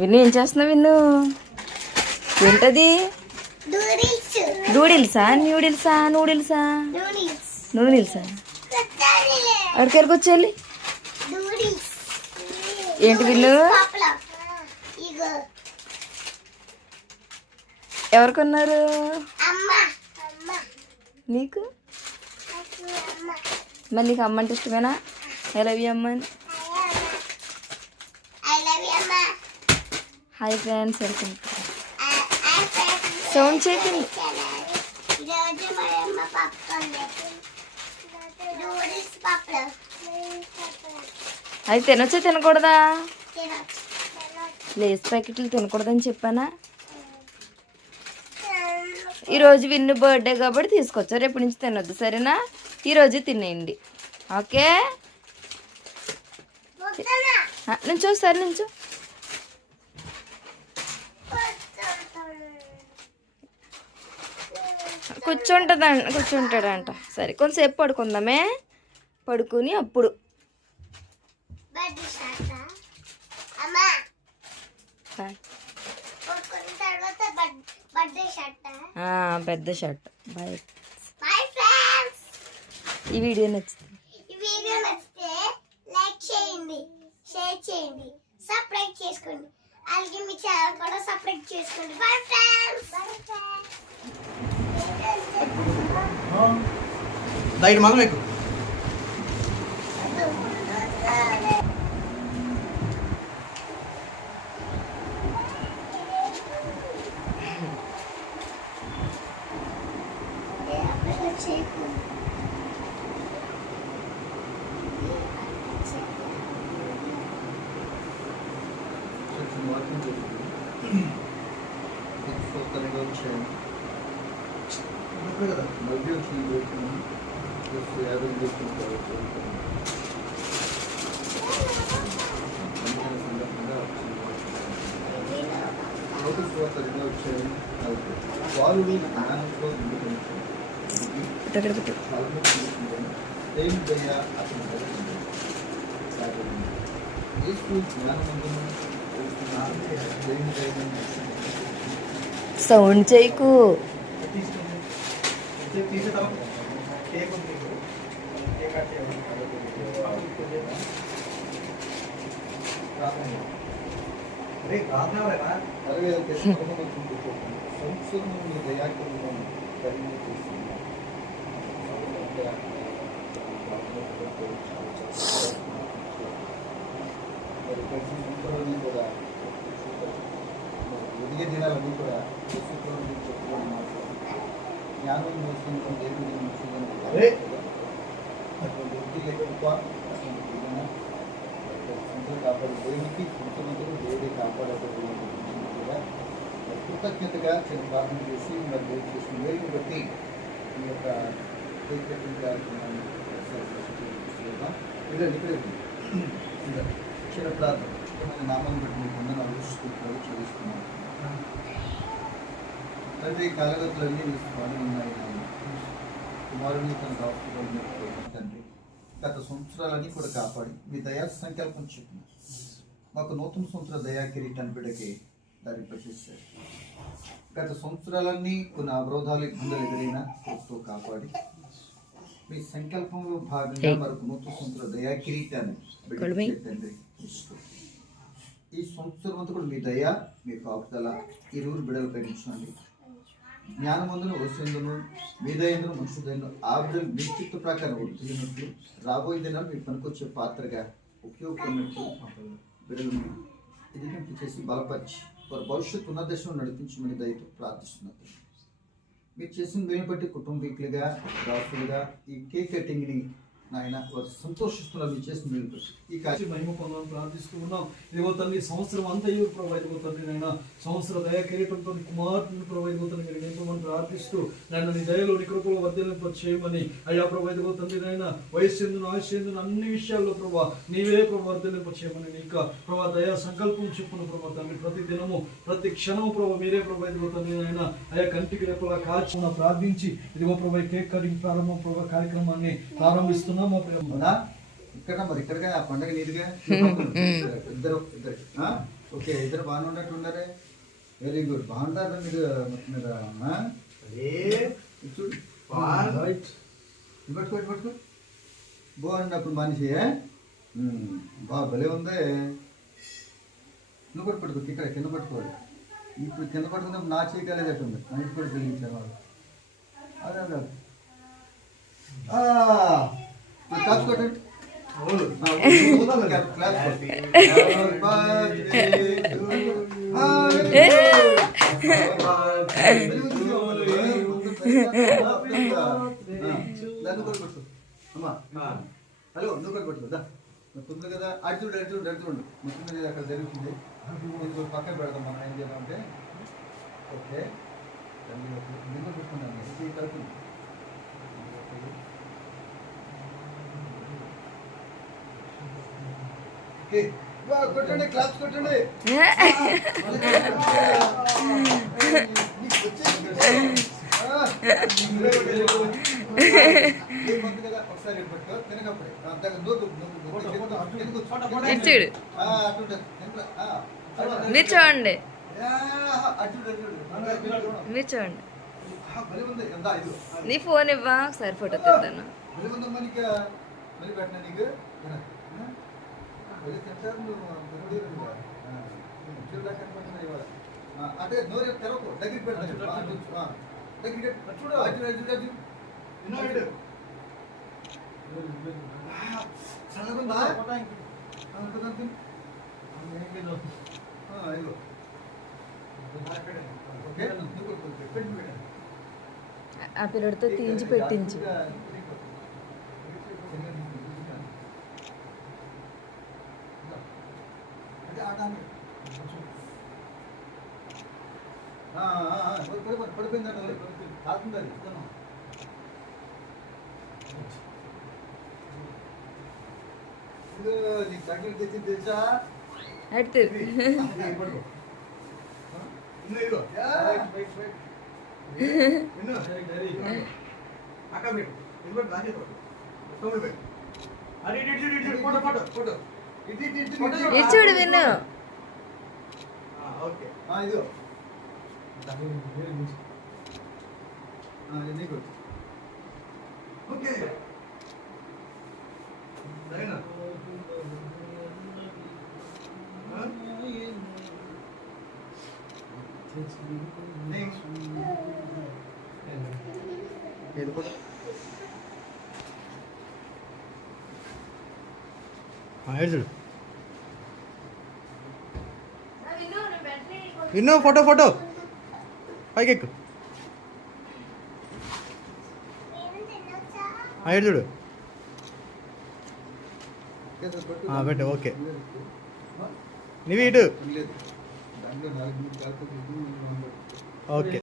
విన్ను ఏం చేస్తున్నావు? విన్ను ఏంటది? నూడిల్సా? న్యూడిల్సా? నూడిల్సా? నూడిల్సా? అక్కడికి వచ్చేయాలి. ఏంటి విన్ను? ఎవరు కొన్నారు? నీకు? మరి నీకు అమ్మ అంటే ఇష్టమేనా? ఐ లవ్ యూ అమ్మ. Hi friends, welcome. సౌండ్ చేయకండి. అది తినొచ్చా తినకూడదా? లేస్ ప్యాకెట్లు తినకూడదని చెప్పానా? ఈరోజు విన్ను బర్త్డే కాబట్టి తీసుకొచ్చా, రేపు నుంచి తినొద్దు సరేనా? ఈరోజు తినేయండి ఓకే? నుంచో సరే నుంచో. కూర్చుంటాడంట. సరే కొంతసేపు పడుకుందామే. పడుకుని అప్పుడు పెద్ద షర్ట్. బాయ్. ఈ వీడియో నచ్చితే లైక్ చేయండి, షేర్ చేయండి, సబ్స్క్రైబ్ చేసుకోండి. అలాగే మీ ఛానల్ కూడా సబ్స్క్రైబ్ చేసుకోండి. Bye friends. లైట్ మాకు మీకు కదా మధ్య వచ్చింది. వాళ్ళు జ్ఞానంలో సౌండ్ చేయకు. కూడా ఎదిగే దినాలన్నీ కూడా చెప్పుకోవడం జ్ఞానం మోసం దేవుని అటువంటి వృద్ధి ఎక్కువ కాపాడు దేవునికి ముఖ్యమంత్రులు దేవుడి కాపాడేటటువంటి కూడా కృతజ్ఞతగా చిన్న ప్రార్థన చేసి మరి దేవుడు చేసిన వేరుని బట్టి ఈ యొక్క కార్యక్రమాన్ని ఇక్కడ చిన్న ప్రార్థన నామం బట్టి మీకు అందరూ ఆలోచిస్తున్నారు చదివిస్తున్నాను. తండ్రి కాలగతులన్నీ మీ స్వామి ఉన్నాయి. కుమారుని తన దాచుకోవాలని తండ్రి గత సంవత్సరాలన్నీ కూడా కాపాడి మీ దయా సంకల్పం చెప్పిన మాకు నూతన సంవత్సర దయా కిరీటాన్ని బిడ్డకి దారి ప్రశ్నిస్తారు. గత సంవత్సరాలన్నీ కొన్ని అవరోధాలు ఇబ్బందులు ఎదురైనా కొడుతూ కాపాడి మీ సంకల్పంలో భాగంగా మరొక నూతన సంవత్సర దయా కిరీటాన్ని బిడ్డకి తండ్రి ఇస్తూ ఈ సంవత్సరం అంతా కూడా మీ దయ మీ కాపుదల ఈ రోజు బిడ్డలు పెంచండి. జ్ఞానమందును వస్తుందును మీ దయందును మనుషుదైన ఆ బిడ్డలు మీ చిత్త ప్రకారం వృద్ధినట్లు రాబోయే దినాలు మీకు పనికొచ్చే పాత్రగా ఉపయోగపడినట్టు బిడ్డలు ఎదిగింపు చేసి బలపరిచి వారి భవిష్యత్తు ఉన్న దశలో నడిపించమని దయతో ప్రార్థిస్తున్నారు. మీరు చేసిన మేలు బట్టి కుటుంబీకులుగా రాసులుగా ఈ కేక్ కటింగ్ని నాయన వారు సంతోషిస్తున్నారు. మీరు చేసిన మేలు బట్టి ఈ కార్యం మహిమ పొందాలని ప్రార్థిస్తూ ఉన్నాం. ఇదిగో తండ్రి సంవత్సరం అంతయు ప్రభావితం తండ్రి నాయన సంవత్సర దయా కిరీటంతో కుమార్తెను ప్రభావితం మీరు నింపమని ప్రార్థిస్తూ నాయన నీ దయలో నీ కృపలో వర్ధలింప చేయమని అయ్యా ప్రభావితం తండ్రి నాయన వయస్సు ఆశయందు అన్ని విషయాల్లో ప్రభావ నీవే ప్రభావ వర్ధలింప చేయమని నీకు ప్రభావ దయా సంకల్పం చెప్పును ప్రభావ తండ్రి ప్రతి దినము ప్రతి క్షణము ప్రభావ మీరే ప్రభావితం తండ్రి నాయన అయ్యా కంటికి రేపులా కాచి ప్రార్థించి ఇదిగో ప్రభావ కేక్ కటింగ్ ప్రారంభం ప్రభావ కార్యక్రమాన్ని ప్రారంభిస్తున్నాం. ఇక్కడ మరి ఇక్కడగా ఆ పండగ నీరుగా ఇద్దరు ఇద్దరు ఓకే ఇద్దరు బాగానే ఉన్నట్టు ఉన్నారే వెరీ గుడ్ బాగుంటారు మీరు మొత్తం మీద చూడు పట్టుకో పట్టుకో బాగున్నప్పుడు మనిషి బాగా భలే ఉందే నువ్వు కూడా పట్టుకో ఇక్కడ కింద పట్టుకోవాలి ఇప్పుడు కింద పట్టుకున్నప్పుడు నా చేయగలేదట్టు ఉంది నైట్ కూడా తెలియించారు వాళ్ళు అదే అదే క్లాస్ కొట్టండి హలో నువ్వు కూడా పట్టుకోదా మొత్తం కదా అడుచుడు అడుచుడు అడుచుండు మొత్తం మీద అక్కడ జరుగుతుంది ఇంకో పక్కన పెడతాం మనం ఏం చేయాలంటే ఓకే నిన్న పెట్టుకున్నాను కలుపుతుంది కొట్టండి క్లాస్ కొట్టండి ఒకసారి పట్టుకో తినకప్పుడే ఇచ్చుడు మీరు చూడండి మీరు చూడండి నీ ఫోన్ ఇవ్వా ఒకసారి ఫోటో తీద్దాను మళ్ళీ పెట్టినా నీకు అంటే నోరు తెరవకు దగ్గరికి పెడతాను ఆ పిల్లడితో తీయించి పెట్టించు పడిపోయిందంటే కాకుండా నీకు చాక్లెట్ తెచ్చింది తెలుసా అటు ఇచ్చుడు విన్ను ఇదిగో నీకు ఓకే సరేనా విన్ను ఫోటో ఫోటో పైకి ఎక్కు చూడు పెట్టు ఓకే నీవి ఇటు ఓకే